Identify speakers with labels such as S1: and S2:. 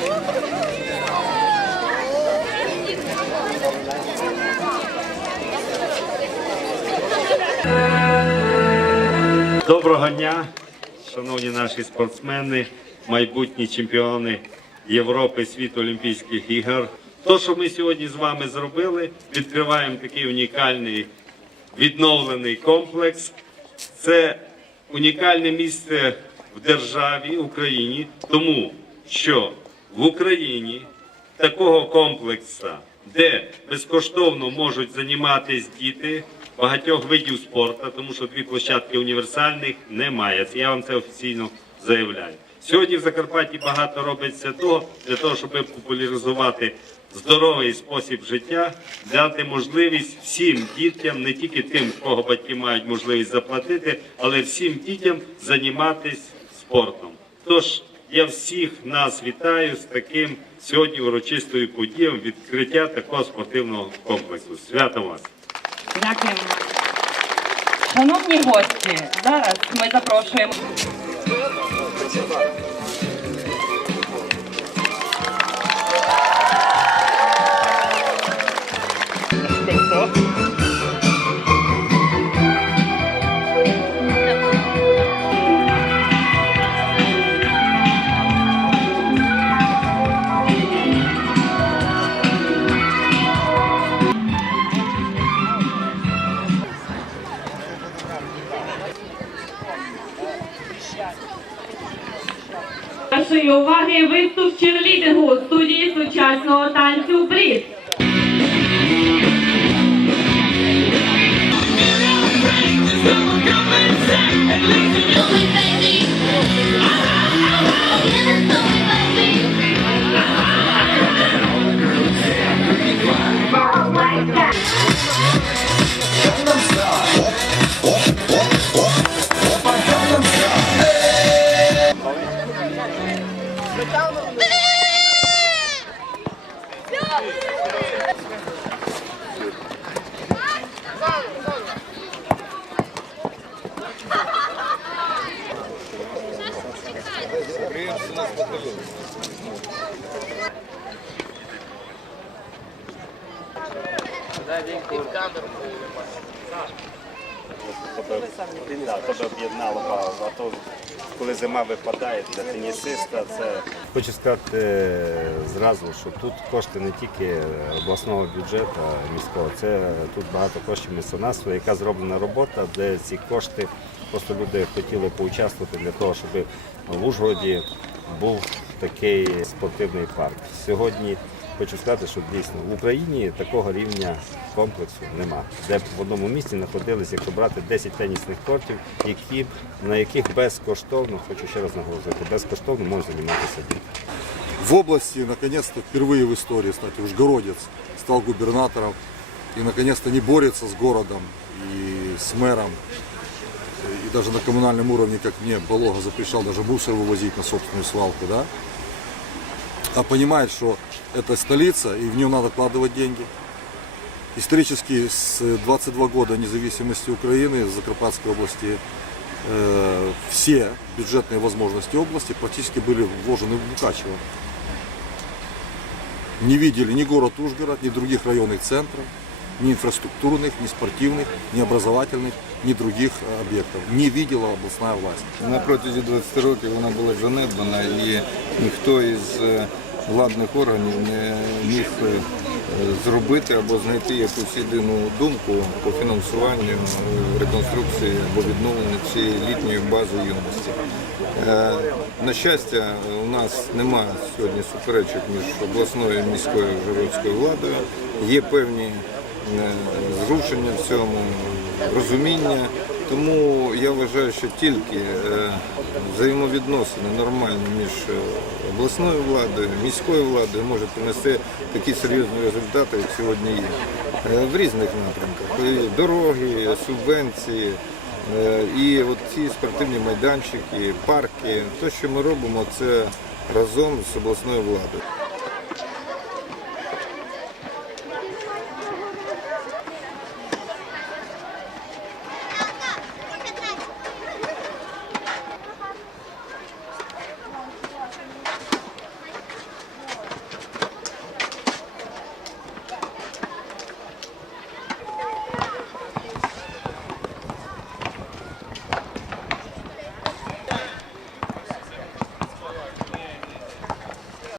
S1: Доброго дня, шановні наші спортсмени, майбутні чемпіони Європи, світу Олімпійських ігор. То, що ми сьогодні з вами зробили, відкриваємо такий унікальний відновлений комплекс. Це унікальне місце в державі Україні, тому що в Україні такого комплексу, де безкоштовно можуть займатися діти багатьох видів спорту, тому що дві площадки універсальних немає. Я вам це офіційно заявляю. Сьогодні в Закарпатті багато робиться того для того, щоб популяризувати здоровий спосіб життя, дати можливість всім дітям, не тільки тим, кого батьки мають можливість заплатити, але всім дітям займатися спортом. Тож я всіх нас вітаю з таким сьогодні урочистою подією відкриття такого спортивного комплексу. Свято вас!
S2: Дякуємо. Шановні гості, зараз ми запрошуємо.
S3: Вашої уваги виступ черлідингу студії сучасного танцю Брід.
S4: Да, тебе об'єднало багато. А то коли зима випадає для тенісиста, це хочу сказати е, зразу, що тут кошти не тільки обласного бюджету міського, це тут багато коштів меценатства, яка зроблена робота, де ці кошти просто люди хотіли поучаствувати для того, щоб в Ужгороді був такий спортивний парк. Сьогодні хочу сказати, що дійсно в Україні такого рівня комплексу нема, де б в одному місці знаходилися, якщо брати 10 тенісних кортів, які, на яких безкоштовно, хочу ще раз наголосити, безкоштовно можуть займатися діти.
S5: В области, наконец-то, впервые в истории, кстати, Ужгородец стал губернатором и, наконец-то, не борется с городом и с мэром. И даже на коммунальном уровне, как мне Болога запрещал даже мусор вывозить на собственную свалку, да? А понимает, что это столица, и в нее надо вкладывать деньги. Исторически с 22 года независимости Украины, в Закарпатской области, э, все бюджетные возможности области практически были вложены в Мукачево. Не видели ни город Ужгород, ни других районных центров, ни инфраструктурных, ни спортивных, ни образовательных, ни других э, объектов. Не видела областная власть.
S6: На протязі 20 років вона була занедбана і ніхто із е, владних органів не міг е, зробити або знайти якусь єдину думку по фінансуванню е, реконструкції або відновленню цієї літньої бази юності. Е, На щастя, у нас немає сьогодні суперечок між обласною і міською жиродською владою. Є певні е, зрушення в цьому, розуміння. Тому я вважаю, що тільки е, взаємовідносини нормальні між е, обласною владою, міською владою можуть принести такі серйозні результати, як сьогодні є. Е, В різних напрямках. І дороги, субвенції, е, і от ці спортивні майданчики, парки. Те, що ми робимо, це разом з обласною владою.